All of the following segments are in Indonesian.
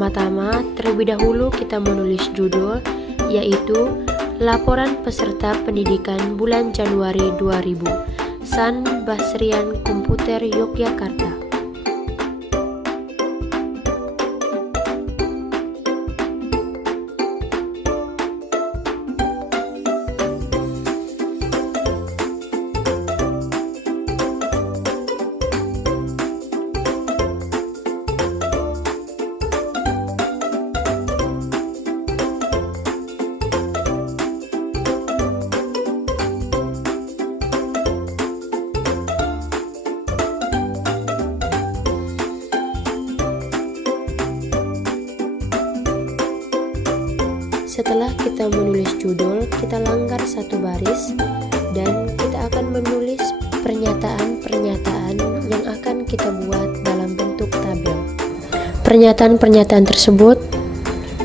Pertama-tama, terlebih dahulu kita menulis judul, yaitu Laporan Peserta Pendidikan Bulan Januari 2000, San Basrian Komputer Yogyakarta. Setelah kita menulis judul, kita langgar satu baris dan kita akan menulis pernyataan-pernyataan yang akan kita buat dalam bentuk tabel. Pernyataan-pernyataan tersebut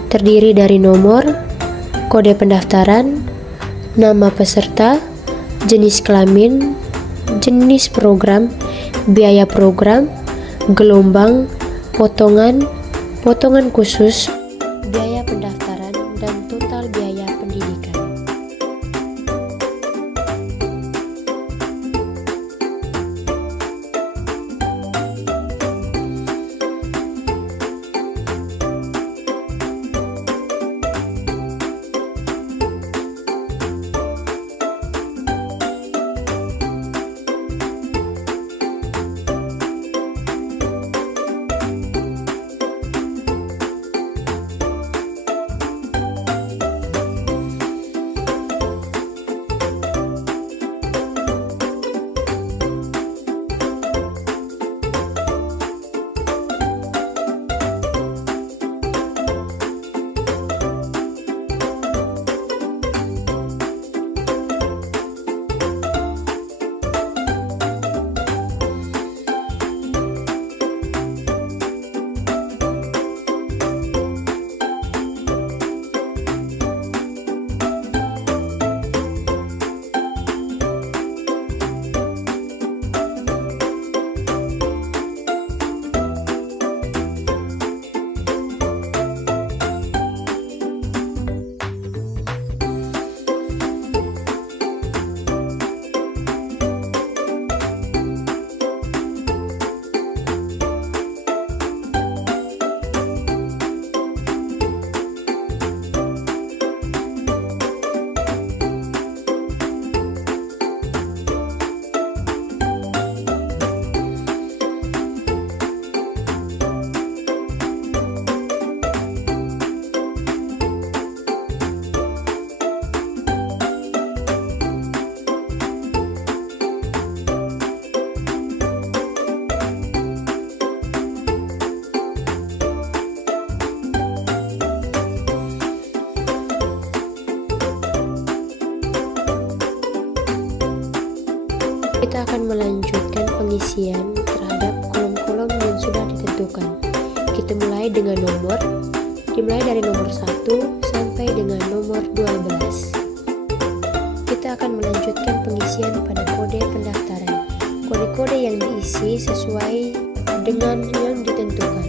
terdiri dari nomor, kode pendaftaran, nama peserta, jenis kelamin, jenis program, biaya program, gelombang, potongan, potongan khusus, biaya pendaftaran, dan total biaya pendidikan. Kita akan melanjutkan pengisian terhadap kolom-kolom yang sudah ditentukan. Kita mulai dengan nomor, dimulai dari nomor 1 sampai dengan nomor 12. Kita akan melanjutkan pengisian pada kode pendaftaran. Kode-kode yang diisi sesuai dengan yang ditentukan.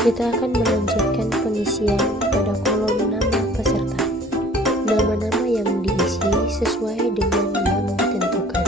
Kita akan melanjutkan pengisian pada kolom nama peserta. Nama-nama yang diisi sesuai dengan yang ditentukan.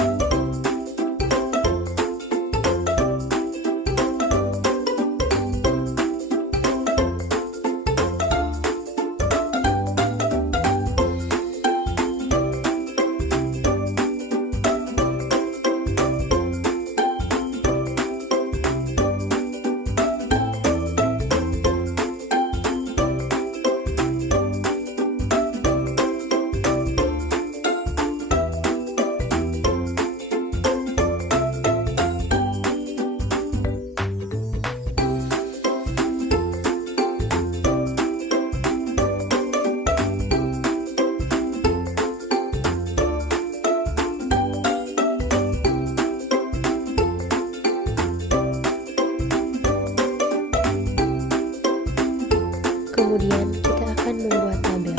Kemudian kita akan membuat tabel.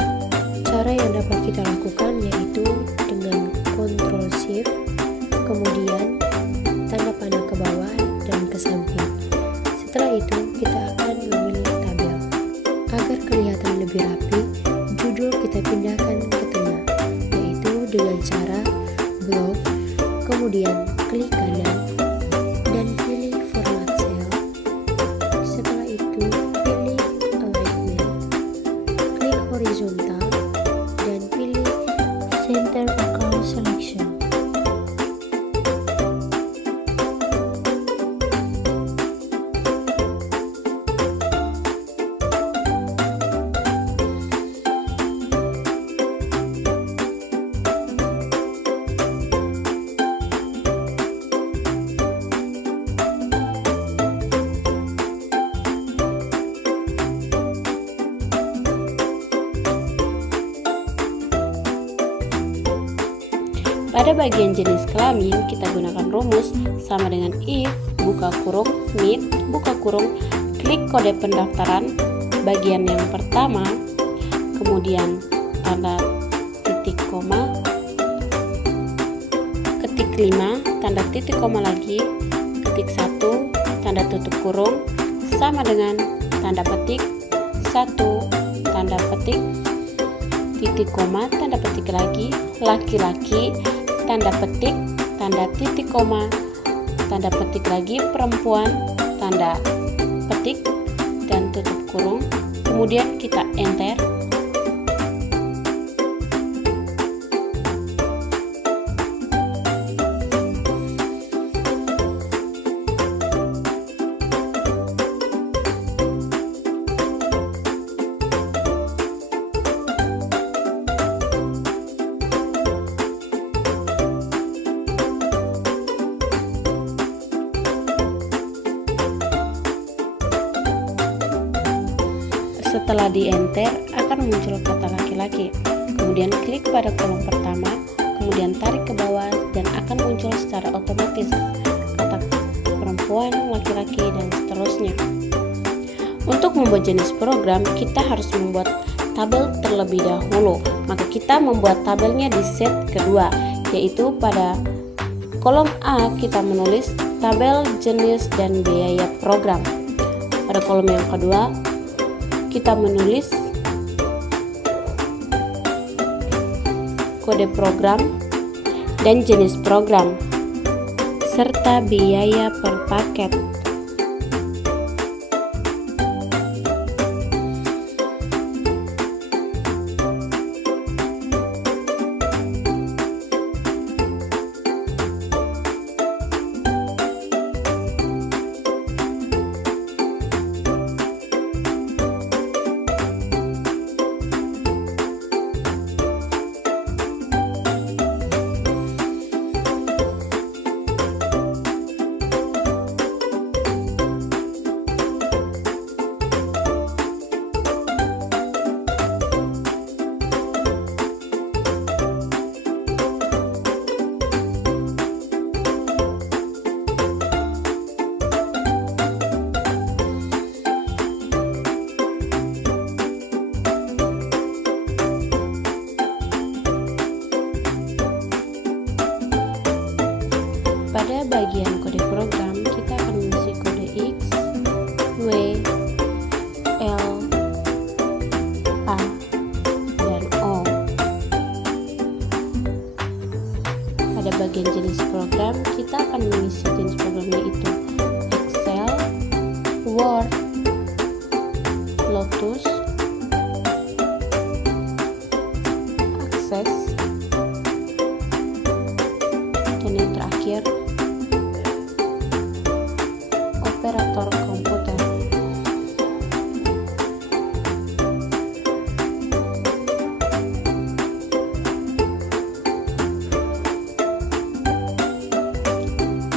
Cara yang dapat kita lakukan yaitu dengan Ctrl Shift, kemudian tanda panah ke bawah dan ke samping. Setelah itu kita akan memilih tabel. Agar kelihatan lebih rapi, judul kita pindahkan ke tengah, yaitu dengan cara blok, kemudian klik kanan dan pilih format cell. Setelah itu pilih horizontal dan pilih center account selection. Pada bagian jenis kelamin, kita gunakan rumus sama dengan if, buka kurung, meet, buka kurung, klik kode pendaftaran, bagian yang pertama, kemudian tanda titik koma, ketik 5, tanda titik koma lagi, ketik 1, tanda tutup kurung, sama dengan tanda petik, 1, tanda petik, titik koma, tanda petik lagi, laki-laki, tanda petik, tanda titik koma, tanda petik lagi, perempuan, tanda petik, dan tutup kurung. Kemudian kita enter. Setelah di enter akan muncul kata laki-laki, kemudian klik pada kolom pertama, kemudian tarik ke bawah dan akan muncul secara otomatis kata perempuan, laki-laki, dan seterusnya. Untuk membuat jenis program, kita harus membuat tabel terlebih dahulu, maka kita membuat tabelnya di set kedua, yaitu pada kolom A kita menulis tabel jenis dan biaya program. Pada kolom yang kedua kita menulis kode program dan jenis program serta biaya per paket. akses, dan yang terakhir operator komputer.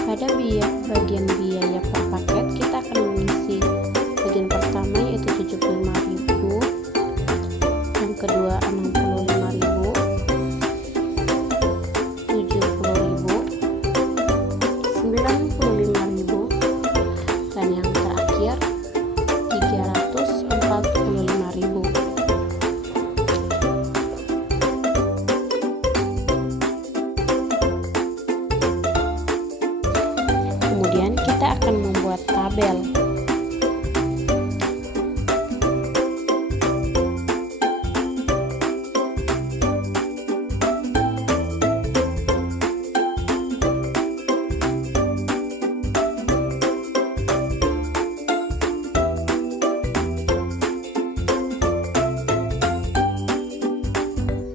Pada bagian biaya per paket, kita akan mengisi bagian pertama yaitu 75.000, yang kedua 65.000, 70.000, 95.000, dan yang terakhir 345.000. Kemudian kita akan membuat tabel.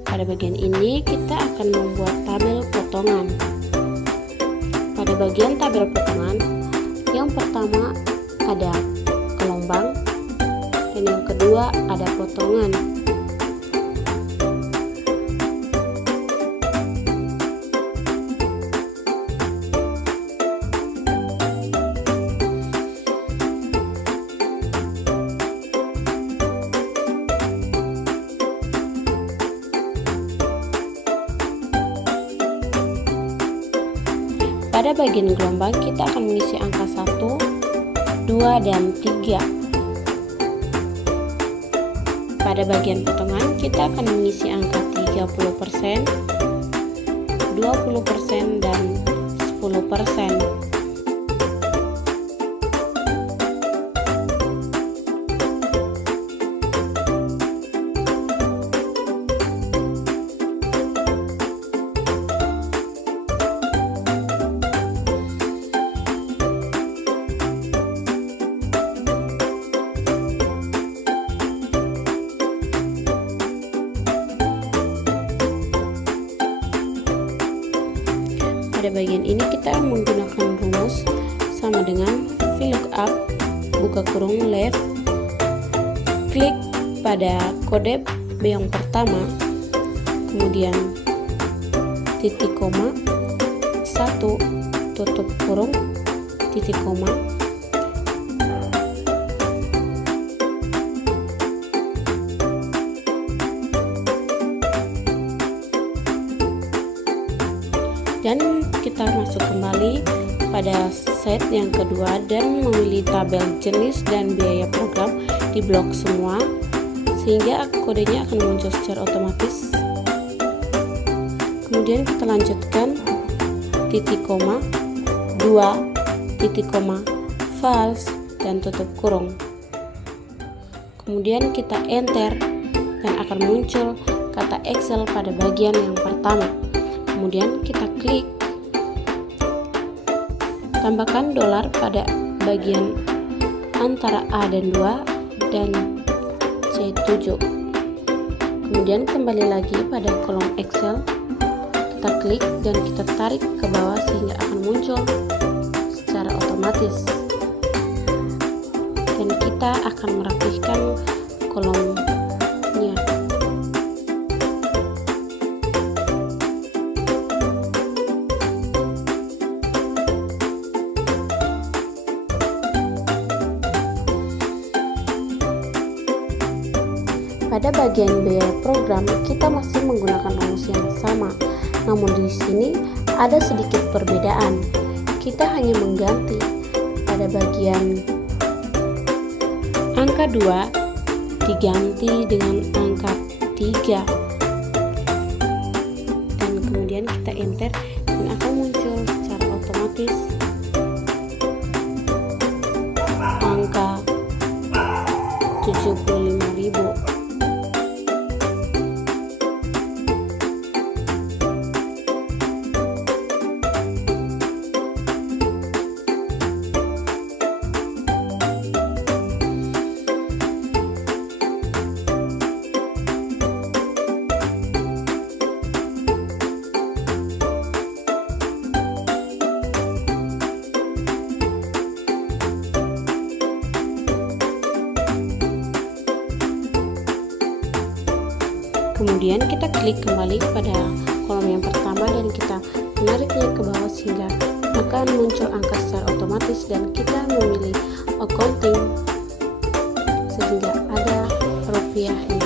Pada bagian ini kita akan membuat tabel potongan. Pada bagian tabel potongan, yang pertama ada gelombang dan yang kedua ada potongan. Pada bagian gelombang kita akan mengisi angka 1, 2, dan 3. Pada bagian potongan kita akan mengisi angka 30%, 20%, dan 10%. Pada bagian ini kita menggunakan rumus sama dengan VLOOKUP, buka kurung left, klik pada kode B yang pertama, kemudian titik koma, 1, tutup kurung, titik koma, dan kita masuk kembali pada set yang kedua dan memilih tabel jenis dan biaya program di blok semua, sehingga kodenya akan muncul secara otomatis. Kemudian kita lanjutkan titik koma, 2, titik koma, false, dan tutup kurung. Kemudian kita enter dan akan muncul kata Excel pada bagian yang pertama. Kemudian kita klik, tambahkan dolar pada bagian antara A dan 2 dan C7. Kemudian kembali lagi pada kolom Excel, kita klik dan kita tarik ke bawah sehingga akan muncul secara otomatis. Dan kita akan merapihkan kolomnya. Pada bagian biaya program kita masih menggunakan rumus yang sama, namun di sini ada sedikit perbedaan. Kita hanya mengganti pada bagian angka 2 diganti dengan angka 3, dan kemudian kita enter dan akan muncul secara otomatis angka 75.000. Kemudian kita klik kembali pada kolom yang pertama dan kita menariknya ke bawah sehingga akan muncul angka secara otomatis, dan kita memilih accounting sehingga ada rupiahnya.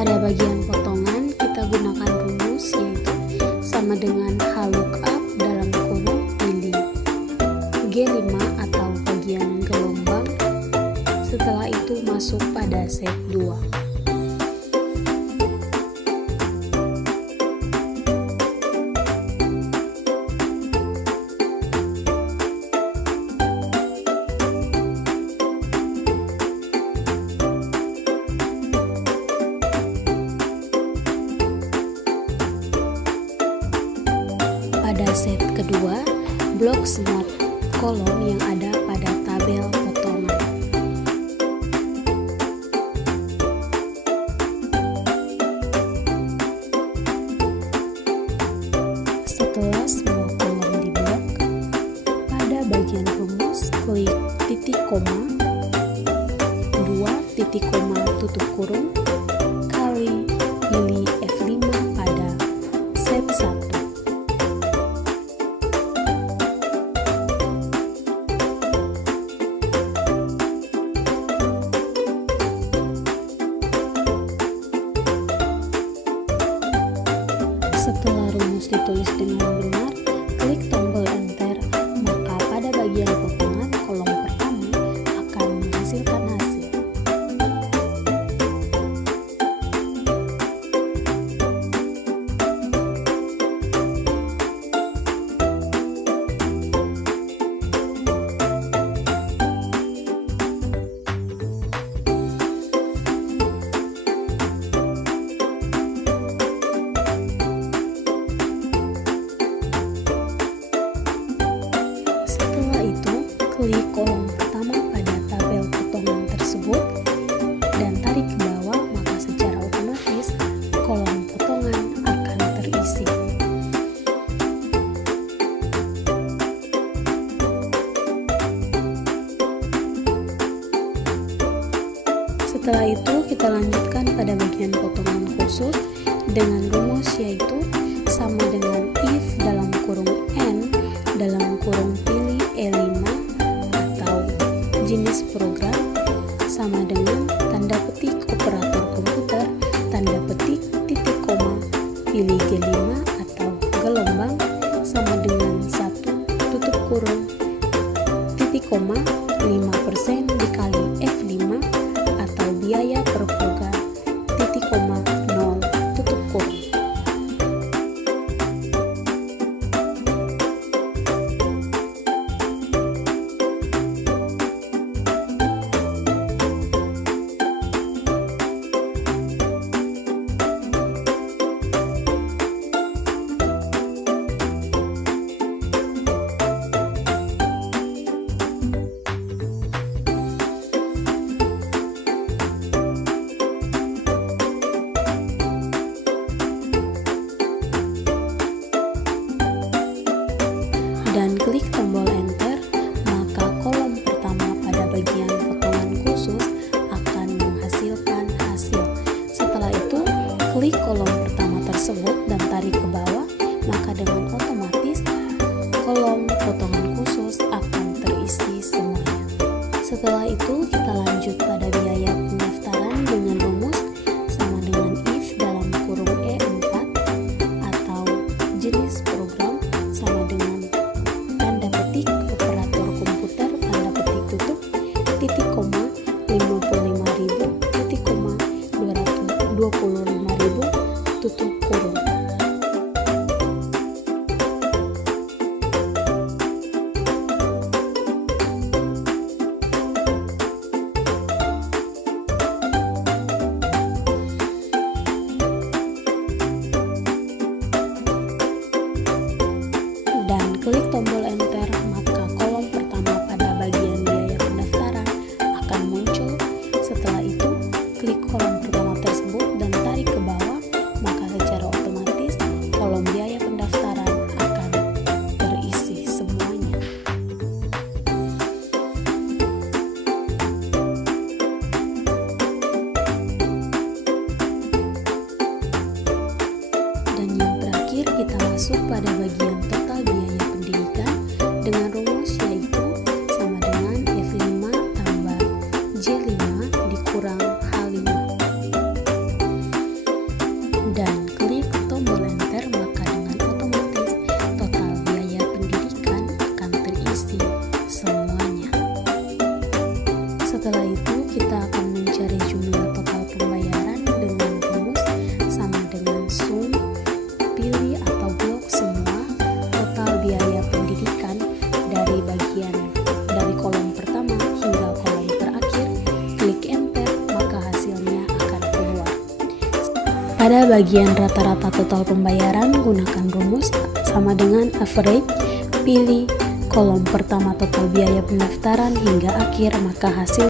Pada bagian potongan kita gunakan rumus yaitu sama dengan H lookup dalam kurung pilih G5 atau bagian gelombang, setelah itu masuk pada set 2. Pada set kedua, blok semua kolom yang ada pada tabel potongan. Setelah semua kolom diblok, pada bagian rumus klik titik koma, 2 titik koma tutup kurung, kali pilih F5 pada set 1. Setelah rumus ditulis dengan benar, klik tombol enter, maka pada bagian potongan kolom pertama akan menghasilkan hasil. Klik kolom pertama pada tabel potongan tersebut dan tarik ke bawah, maka secara otomatis kolom potongan akan terisi. Setelah itu kita lanjutkan pada bagian potongan khusus dengan rumus yaitu sama dengan if dalam kurung n dalam kurung pilih E5 jenis program sama dengan tanda petik operator komputer, tanda petik titik koma, pilih G5 atau gelombang sama dengan 1 tutup kurung titik koma 5% dikali F5 atau biaya per program titik koma 0 tutup kurung. Dan klik tombol enter, maka kolom pertama pada bagian potongan khusus akan menghasilkan hasil. Setelah itu, klik kolom pertama tersebut dan tarik ke bawah, maka dengan otomatis kolom potongan khusus akan terisi semuanya. Setelah itu, kita lanjut pada biaya pendaftaran dengan rumus sama dengan if dalam kurung E4 atau jenis program sama dengan tanda petik operator komputer, tanda petik tutup titik koma 55.000 titik koma 225.000 tutup kurung. bagian rata-rata total pembayaran, gunakan rumus sama dengan average, pilih kolom pertama total biaya pendaftaran hingga akhir, maka hasil